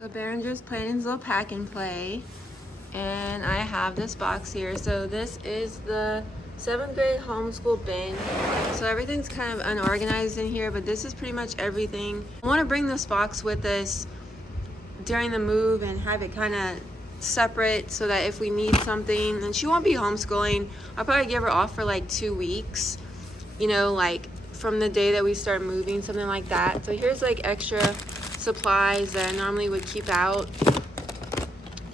So Behringer's playing his little pack and play, and I have this box here. So this is the 7th grade homeschool bin. So everything's kind of unorganized in here, but this is pretty much everything. I want to bring this box with us during the move and have it kind of separate so that if we need something, and she won't be homeschooling, I'll probably give her off for like 2 weeks, you know, like from the day that we start moving, something like that. So here's like extra supplies that I normally would keep out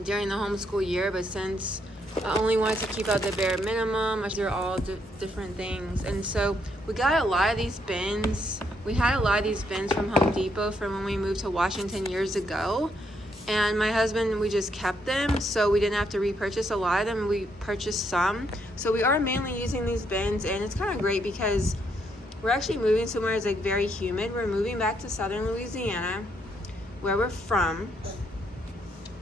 during the homeschool year, but since I only wanted to keep out the bare minimum, they're all different things. And so we got a lot of these bins. We had a lot of these bins from Home Depot from when we moved to Washington years ago. And my husband, we just kept them, so we didn't have to repurchase a lot of them. We purchased some. So we are mainly using these bins, and it's kind of great because we're actually moving somewhere that's like very humid. We're moving back to southern Louisiana, where we're from,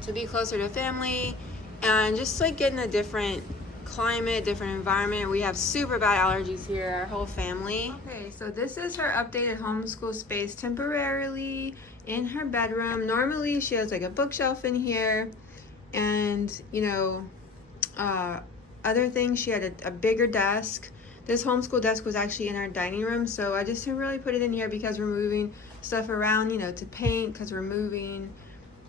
to be closer to family and just like getting a different climate, different environment. We have super bad allergies here, our whole family. Okay, so this is her updated homeschool space temporarily in her bedroom. Normally she has like a bookshelf in here and, you know, other things. She had a bigger desk. This homeschool desk was actually in our dining room, so I just didn't really put it in here because we're moving stuff around, you know, to paint because we're moving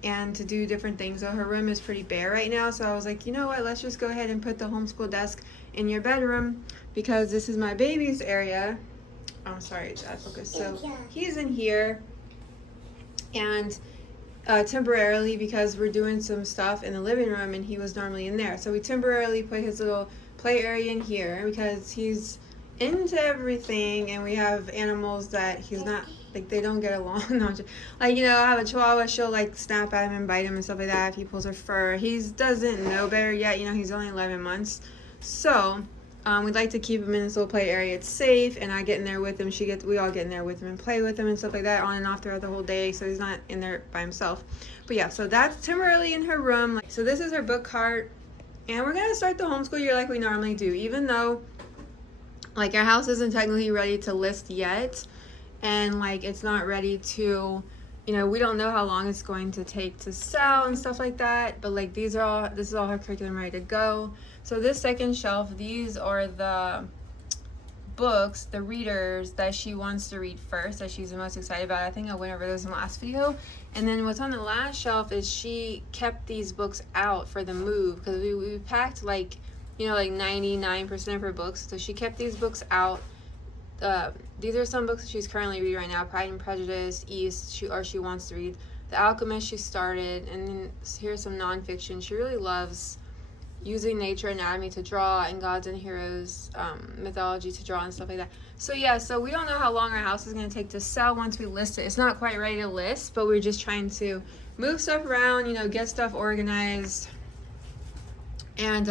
and to do different things. So her room is pretty bare right now, so I was like, you know what, let's just go ahead and put the homeschool desk in your bedroom because this is my baby's area. I'm sorry, that focus. So he's in here, and temporarily because we're doing some stuff in the living room and he was normally in there, so we temporarily put his little play area in here because he's into everything, and we have animals that he's not, like, they don't get along. Like, you know, I have a chihuahua, she'll like snap at him and bite him and stuff like that if he pulls her fur. He doesn't know better yet, you know, he's only 11 months. So we'd like to keep him in this little play area. It's safe, and I get in there with him. We all get in there with him and play with him and stuff like that on and off throughout the whole day, so he's not in there by himself. But yeah, so that's temporarily in her room. So this is her book cart, and we're gonna start the homeschool year like we normally do, even though like our house isn't technically ready to list yet, and like it's not ready to, you know, we don't know how long it's going to take to sell and stuff like that, but like this is all her curriculum ready to go. So this second shelf, these are the books, the readers that she wants to read first, that she's the most excited about. I think I went over those in the last video. And then what's on the last shelf is she kept these books out for the move because we packed like, you know, like 99% of her books. So she kept these books out. These are some books that she's currently reading right now: Pride and Prejudice, East, she wants to read. The Alchemist she started, and then here's some nonfiction. She really loves using nature anatomy to draw, and gods and heroes mythology to draw and stuff like that. So yeah, so we don't know how long our house is going to take to sell once we list it. It's not quite ready to list, but we're just trying to move stuff around, you know, get stuff organized. And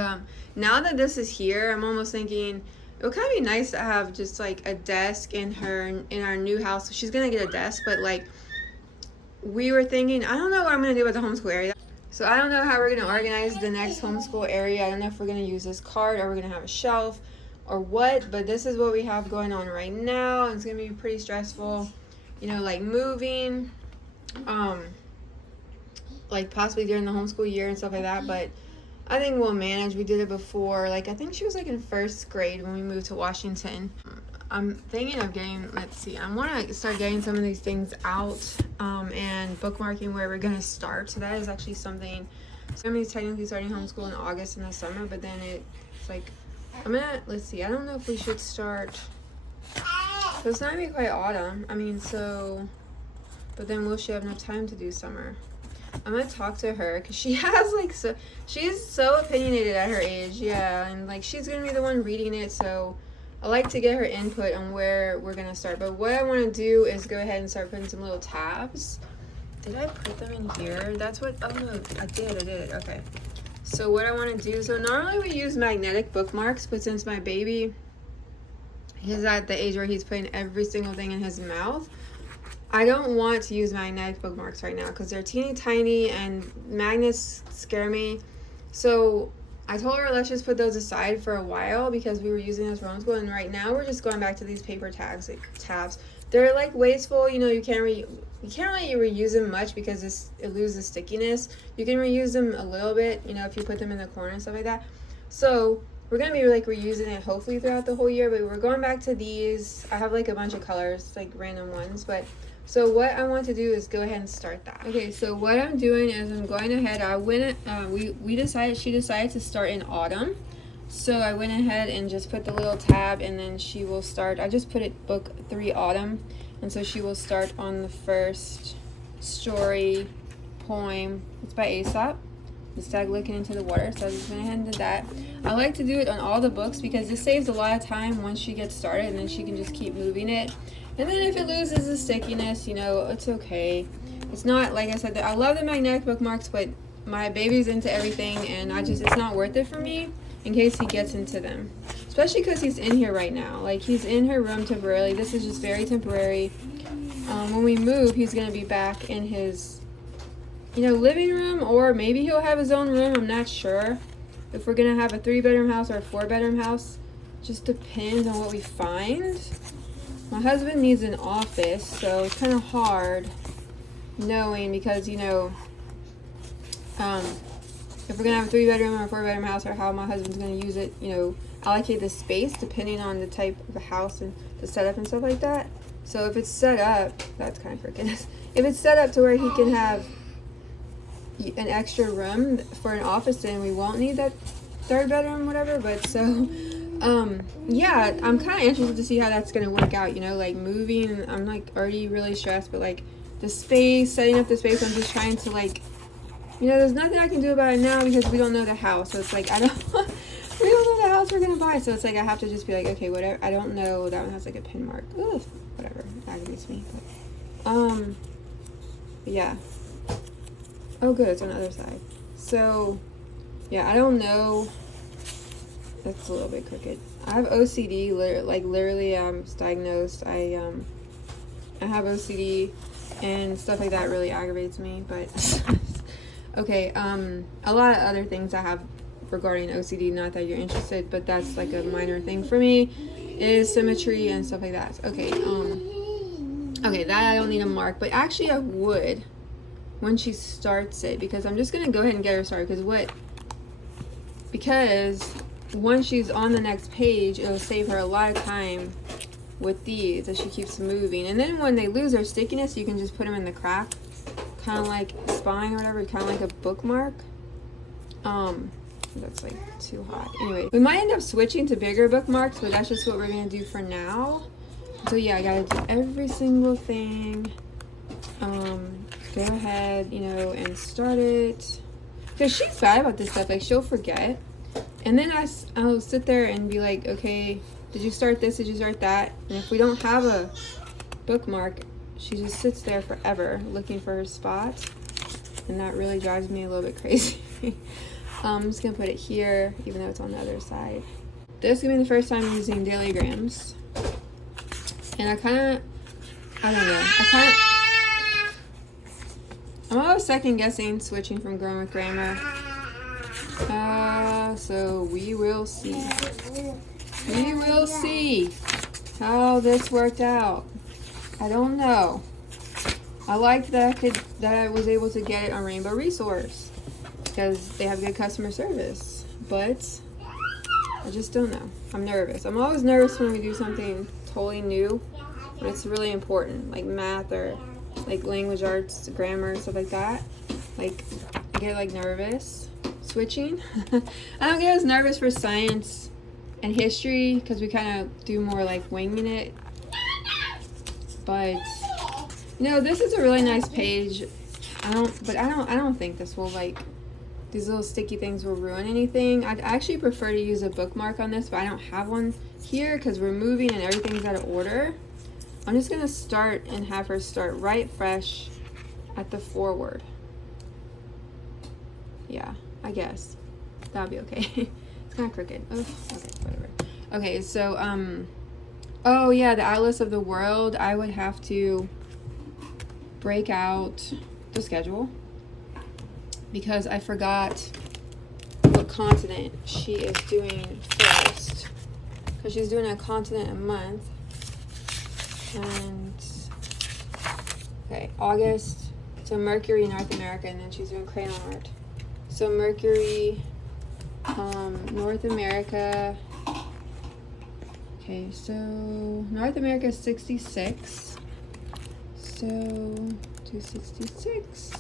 now that this is here, I'm almost thinking it would kind of be nice to have just like a desk in our new house. She's gonna get a desk, but like we were thinking, I don't know what I'm gonna do with the homeschool area. So I don't know how we're gonna organize the next homeschool area. I don't know if we're gonna use this cart or we're gonna have a shelf or what, but this is what we have going on right now, and it's gonna be pretty stressful, you know, like moving, like possibly during the homeschool year and stuff like that, but I think we'll manage. We did it before. Like, I think she was like in 1st grade when we moved to Washington. I'm thinking of getting, let's see, I want to start getting some of these things out and bookmarking where we're going to start. So that is actually something. So I'm technically starting homeschool in August in the summer, but then it's like, let's see, I don't know if we should start. So it's not going to be quite autumn. I mean, so, but then will she have enough time to do summer? I'm gonna talk to her because she has like, she's so opinionated at her age, yeah, and like she's gonna be the one reading it, so I like to get her input on where we're gonna start. But what I want to do is go ahead and start putting some little tabs. Did I put them in here? That's what, oh no, I did, okay. So what I want to do, so normally we use magnetic bookmarks, but since my baby is at the age where he's putting every single thing in his mouth, I don't want to use magnetic bookmarks right now because they're teeny tiny and magnets scare me. So I told her let's just put those aside for a while because we were using those for homeschool, and right now we're just going back to these paper tabs. They're like wasteful, you know, you can't you can't really reuse them much because it loses stickiness. You can reuse them a little bit, you know, if you put them in the corner and stuff like that. So we're gonna be like reusing it hopefully throughout the whole year, but we're going back to these. I have like a bunch of colors, like random ones, but so what I want to do is go ahead and start that. Okay, so what I'm doing is I'm going ahead. She decided to start in autumn. So I went ahead and just put the little tab, and then she will start. I just put it book 3 autumn, and so she will start on the first story poem. It's by Aesop, The Stag Looking into the Water. So I just went ahead and did that. I like to do it on all the books because this saves a lot of time once she gets started, and then she can just keep moving it. And then if it loses the stickiness, you know, it's okay. It's not, like I said, I love the magnetic bookmarks, but my baby's into everything, and it's not worth it for me in case he gets into them. Especially because he's in here right now. Like, he's in her room temporarily. This is just very temporary. When we move, he's going to be back in his, you know, living room, or maybe he'll have his own room. I'm not sure if we're going to have a 3-bedroom house or a 4-bedroom house. Just depends on what we find. My husband needs an office, so it's kind of hard knowing because, you know, if we're going to have a 3-bedroom or a 4-bedroom house, or how my husband's going to use it, you know, allocate the space depending on the type of the house and the setup and stuff like that. So if it's set up, that's kind of freaking, if it's set up to where he can have an extra room for an office, then we won't need that 3rd bedroom, whatever. But so, yeah, I'm kind of interested to see how that's going to work out, you know, like moving. I'm like already really stressed, but like the space, setting up the space, I'm just trying to, like, you know, there's nothing I can do about it now because we don't know the house. So it's like, we don't know the house we're going to buy. So it's like, I have to just be like, okay, whatever. I don't know. That one has like a pin mark. Ugh, whatever. It aggravates me. But, yeah. Oh, good. It's on the other side. So, yeah, I don't know. That's a little bit crooked. I have OCD. Literally, I'm diagnosed. I have OCD, and stuff like that really aggravates me. But okay. A lot of other things I have regarding OCD. Not that you're interested, but that's like a minor thing for me. Is symmetry and stuff like that. Okay. Okay, that I don't need a mark, but actually I would when she starts it, because I'm just gonna go ahead and get her started. Because once she's on the next page, it'll save her a lot of time with these as she keeps moving. And then when they lose their stickiness, you can just put them in the crack, kind of like spine or whatever, kind of like a bookmark. That's like too hot. Anyway, we might end up switching to bigger bookmarks, but that's just what we're gonna do for now. So yeah, I gotta do every single thing. Go ahead, you know, and start it. Because she's bad about this stuff. Like, she'll forget. And then I'll sit there and be like, okay, did you start this? Did you start that? And if we don't have a bookmark, she just sits there forever looking for her spot. And that really drives me a little bit crazy. I'm just going to put it here, even though it's on the other side. This is going to be the first time using dailygrams. And I don't know. I'm always second guessing switching from Grown with Grammar. So we will see. We will see how this worked out. I don't know. I liked that I was able to get it on Rainbow Resource because they have good customer service. But I just don't know. I'm nervous. I'm always nervous when we do something totally new, but it's really important, like math or like language arts, grammar, stuff like that. Like, I get like nervous switching. I don't get as nervous for science and history because we kind of do more like winging it. But you know, this is a really nice page. I don't think this will, like, these little sticky things will ruin anything. I'd actually prefer to use a bookmark on this, but I don't have one here because we're moving and everything's out of order. I'm just gonna start and have her start right fresh at the forward. Yeah, I guess that'll be okay. It's kind of crooked. Oh, okay, whatever. Okay, so oh yeah, the Atlas of the World. I would have to break out the schedule because I forgot what continent she is doing first, because she's doing a continent a month. And Okay, August. So Mercury, North America, and then she's doing crayon art. So Mercury, North America. Okay, so North America is 66. So 266.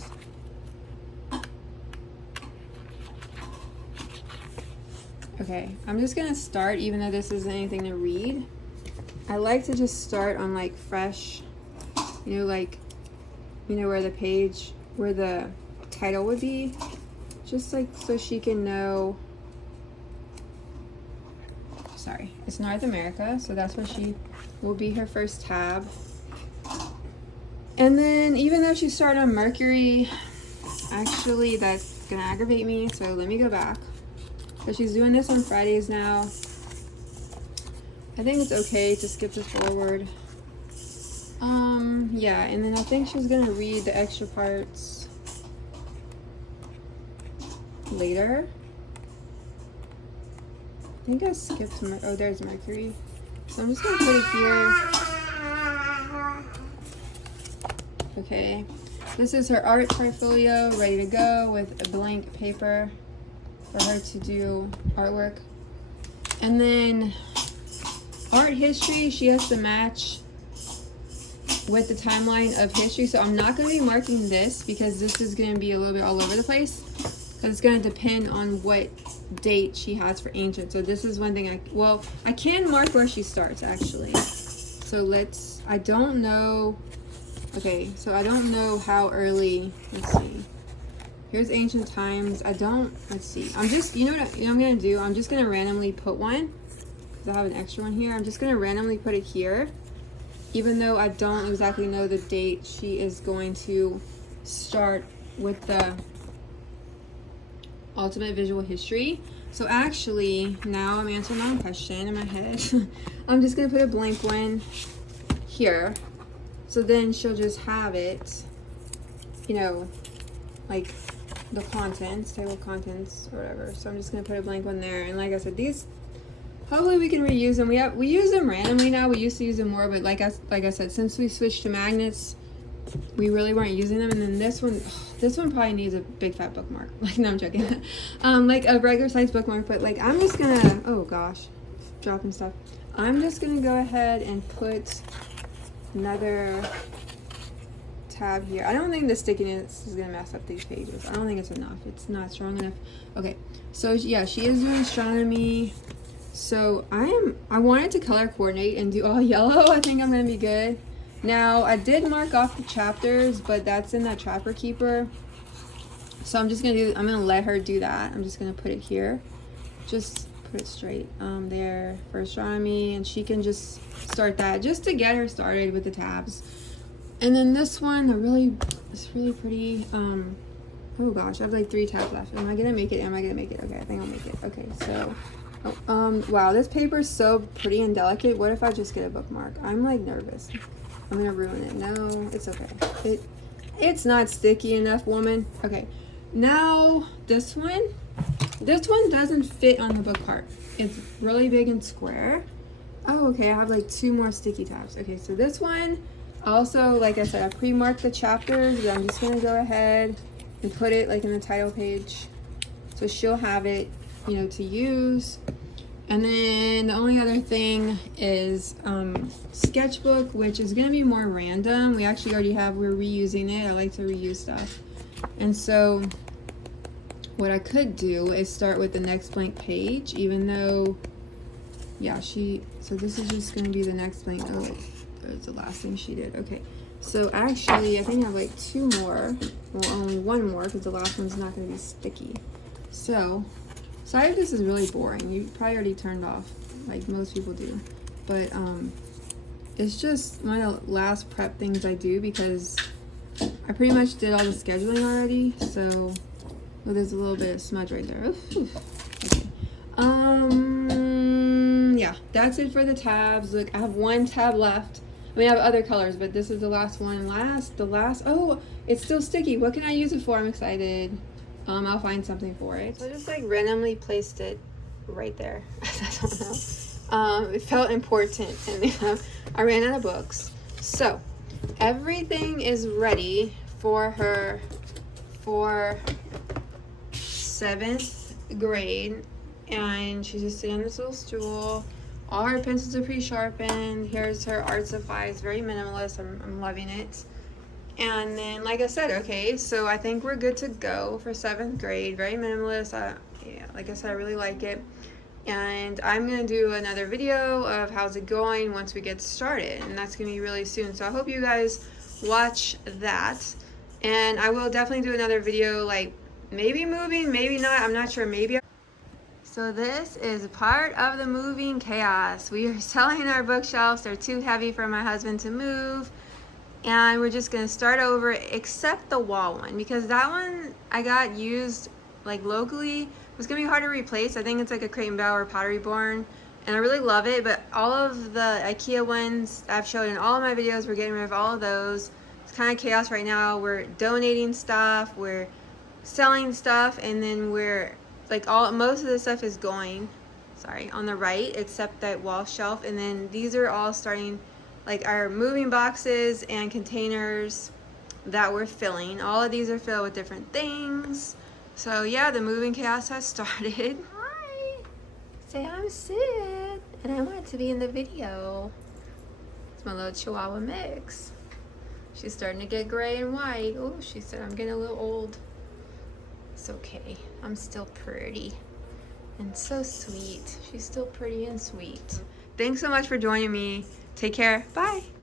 Okay, I'm just gonna start, even though this isn't anything to read. I like to just start on like fresh, you know, like, you know, where the page, where the title would be, just like so she can know. Sorry, it's North America, so that's where she will be her first tab. And then even though she started on Mercury, actually that's gonna aggravate me, so let me go back. Because she's doing this on Fridays now. I think it's okay to skip this forward. Yeah, and then I think she's gonna read the extra parts later. I think I skipped, oh, there's Mercury. So I'm just gonna put it here. Okay, this is her art portfolio, ready to go with a blank paper for her to do artwork. And then art history, she has to match with the timeline of history. So I'm not going to be marking this because this is going to be a little bit all over the place, because it's going to depend on what date she has for ancient. So this is one thing I can mark where she starts actually. So I don't know. Okay, so I don't know how early. Let's see. Here's ancient times. Let's see. I'm just, you know what I'm going to do? I'm just going to randomly put one, because I have an extra one here. I'm just going to randomly put it here, even though I don't exactly know the date she is going to start with the ultimate visual history. So actually, now I'm answering my own question in my head. I'm just going to put a blank one here. So then she'll just have it, you know, like the contents, table of contents or whatever. So I'm just gonna put a blank one there. And like I said, these hopefully we can reuse them. We use them randomly now. We used to use them more, but like I said, since we switched to magnets, we really weren't using them. And then this one probably needs a big fat bookmark. Like, no, I'm joking. Like a regular size bookmark, but like I'm just gonna, oh gosh, dropping stuff. I'm just gonna go ahead and put another tab here. I don't think the stickiness is gonna mess up these pages. I don't think it's enough. It's not strong enough. Okay, so yeah, she is doing astronomy. So I wanted to color coordinate and do all yellow. I think I'm gonna be good. Now I did mark off the chapters, but that's in that Trapper Keeper. So I'm gonna let her do that. I'm just gonna put it here. Just put it straight there for astronomy, and she can just start that just to get her started with the tabs. And then this one, it's really pretty. Oh gosh, I have like 3 tabs left. Am I gonna make it? Okay, I think I'll make it. Okay, so wow, this paper is so pretty and delicate. What if I just get a bookmark? I'm like nervous. I'm gonna ruin it. No, it's okay. It's not sticky enough, woman. Okay, now this one doesn't fit on the book part. It's really big and square. Oh, okay, I have like 2 more sticky tabs. Okay, so this one, also, like I said, I pre-marked the chapters, but I'm just gonna go ahead and put it like in the title page, so she'll have it, you know, to use. And then the only other thing is sketchbook, which is gonna be more random. We actually already we're reusing it. I like to reuse stuff. And so what I could do is start with the next blank page, even though, yeah, so this is just gonna be the next blank. Oh, it's the last thing she did. Okay, so actually I think I have like 2 more, well, only 1 more, because the last one's not gonna be sticky. So sorry if this is really boring. You probably already turned off, like most people do, but it's just one of the last prep things I do, because I pretty much did all the scheduling already. So, well, there's a little bit of smudge right there. Oof. Okay. Yeah, that's it for the tabs. Look, I have 1 tab left. I mean, I have other colors, but this is the last one. Oh, it's still sticky. What can I use it for? I'm excited. I'll find something for it. So I just like randomly placed it right there. I don't know. It felt important, and I ran out of books. So everything is ready for her for 7th grade, and she's just sitting on this little stool. All her pencils are pre-sharpened. Here's her art supplies, very minimalist. I'm loving it. And then, like I said, okay, so I think we're good to go for 7th grade. Very minimalist. Yeah, like I said, I really like it. And I'm going to do another video of how's it going once we get started. And that's going to be really soon. So I hope you guys watch that. And I will definitely do another video, like maybe moving, maybe not. I'm not sure. Maybe. So this is part of the moving chaos. We are selling our bookshelves. They're too heavy for my husband to move. And we're just gonna start over, except the wall one, because that one I got used like locally. It's gonna be hard to replace. I think it's like a Crate & Barrel Pottery Barn, and I really love it. But all of the IKEA ones I've showed in all of my videos, we're getting rid of all of those. It's kind of chaos right now. We're donating stuff, we're selling stuff, and then we're like most of the stuff is going, on the right, except that wall shelf. And then these are all starting, like our moving boxes and containers that we're filling. All of these are filled with different things. So yeah, the moving chaos has started. Hi. Say I'm Sid, and I want to be in the video. It's my little Chihuahua mix. She's starting to get gray and white. Oh, she said I'm getting a little old. It's okay. I'm still pretty and so sweet. She's still pretty and sweet. Thanks so much for joining me. Take care. Bye.